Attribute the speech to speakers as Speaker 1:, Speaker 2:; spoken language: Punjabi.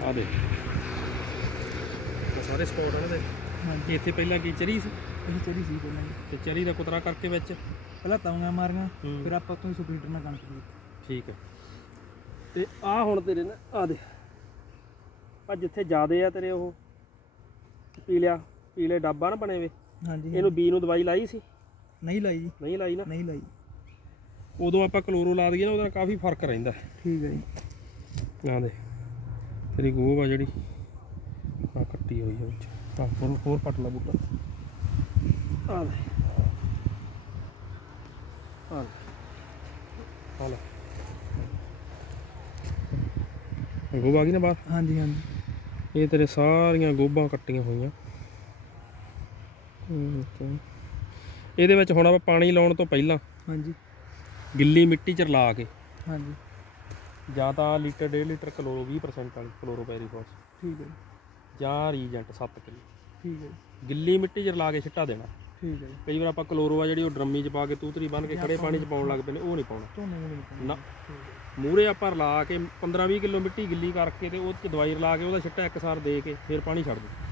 Speaker 1: ਆ ਦੇ ਆਹ ਸਾਰੇ ਸਪੌਟ ਇਹਨਾਂ ਦੇ
Speaker 2: ਹਾਂਜੀ।
Speaker 1: ਇੱਥੇ ਪਹਿਲਾਂ ਕੀ ਚਰੀ ਸੀ?
Speaker 2: ਇਹ ਚਰੀ ਸੀ ਪਹਿਲਾਂ ਜੀ।
Speaker 1: ਤੇ ਚਰੀ ਦਾ ਕੁਤਰਾ ਕਰਕੇ ਵਿੱਚ?
Speaker 2: ਪਹਿਲਾਂ ਤਵੀਆਂ ਮਾਰੀਆਂ
Speaker 1: ਹੂੰ।
Speaker 2: ਫਿਰ ਆਪਾਂ ਤੋਂ ਸੁਪਰ ਹੀਟਰ ਨਾਲ ਕਣਕ ਬੀਜੀ
Speaker 1: ਠੀਕ ਹੈ ਤੇ ਆ ਹੁਣ ਤੇਰੇ ਨਾ ਆ ਦੇ ਆ ਜਿੱਥੇ ਜ਼ਿਆਦੇ ਆ ਤੇਰੇ ਉਹ ਪੀਲਿਆ ਪੀਲੇ ਡੱਬਾ ਨਾ ਬਣੇ ਵੇ।
Speaker 2: ਹਾਂਜੀ
Speaker 1: ਇਹਨੂੰ ਬੀ ਨੂੰ ਦਵਾਈ ਲਾਈ ਸੀ?
Speaker 2: ਨਹੀਂ ਲਾਈ ਜੀ।
Speaker 1: ਨਹੀਂ ਲਾਈ ਨਾ?
Speaker 2: ਨਹੀਂ ਲਾਈ।
Speaker 1: ਉਦੋਂ ਆਪਾਂ ਕਲੋਰੋ ਲਾ ਦਈਏ ਨਾ ਉਹਦਾ ਕਾਫੀ ਫ਼ਰਕ ਰਹਿੰਦਾ।
Speaker 2: ਠੀਕ ਹੈ ਜੀ।
Speaker 1: ਆ ਦੇ ਤੇਰੀ ਗੋਬ ਆ ਜਿਹੜੀ। ਆ ਕੱਟੀ ਹੋਈ ਆ ਵਿੱਚ। ਆ ਹੋਰ ਹੋਰ ਪੱਟ ਲਾ ਬੂਟਾ। ਆ ਲੈ। ਆ ਲੈ। ਆ ਲੈ। ਗੋਬ ਆ ਗਈ ਨਾ ਬਾਹਰ?
Speaker 2: ਹਾਂਜੀ ਹਾਂਜੀ।
Speaker 1: ਇਹ ਤੇਰੇ ਸਾਰੀਆਂ ਗੋਬਾਂ ਕੱਟੀਆਂ ਹੋਈਆਂ। ਤੇ ਇਹਦੇ ਵਿੱਚ ਹੁਣ ਆਪਾਂ ਪਾਣੀ ਲਾਉਣ ਤੋਂ ਪਹਿਲਾਂ
Speaker 2: ਹਾਂਜੀ।
Speaker 1: ਗਿੱਲੀ ਮਿੱਟੀ ਚ ਰਲਾ ਕੇ
Speaker 2: ਹਾਂਜੀ।
Speaker 1: ਜਾਂ ਤਾਂ ਲੀਟਰ 1.5 ਲੀਟਰ ਕਲੋਰੋ 20% ਵਾਲੀ ਕਲੋਰੋਪੈਰੀਫਾਸ
Speaker 2: ਠੀਕ ਹੈ। ਜੀ,
Speaker 1: ਜਾਂ ਰੀਜੈਂਟ 7 ਕਿਲੋ।
Speaker 2: ਠੀਕ ਹੈ।
Speaker 1: ਗਿੱਲੀ ਮਿੱਟੀ 'ਚ ਰਲਾ ਕੇ ਛਿੱਟਾ ਦੇਣਾ।
Speaker 2: ਠੀਕ ਹੈ।
Speaker 1: ਕਈ ਵਾਰ ਆਪਾਂ ਕਲੋਰੋ ਆ ਜਿਹੜੀ ਉਹ ਡਰਮੀ 'ਚ ਪਾ ਕੇ ਤੂਤਰੀ ਬੰਨ ਕੇ ਖੜੇ ਪਾਣੀ 'ਚ ਪਾਉਣ ਲੱਗ ਪੈਂਦੇ ਉਹ ਨਹੀਂ ਪਾਉਣਾ।
Speaker 2: ਝੋਨੇ ਨੂੰ ਨਹੀਂ ਪਾਉਣਾ।
Speaker 1: ਨਾ। ਮੂਰੇ ਆਪਾਂ ਰਲਾ ਕੇ 15-20 ਕਿਲੋ ਮਿੱਟੀ ਗਿੱਲੀ ਕਰਕੇ ਤੇ ਉਹ 'ਚ ਦਵਾਈ ਰਲਾ ਕੇ ਉਹਦਾ ਛਿੱਟਾ ਇੱਕ ਸਾਰ ਦੇ ਕੇ ਫਿਰ ਪਾਣੀ ਛੱਡ ਦੋ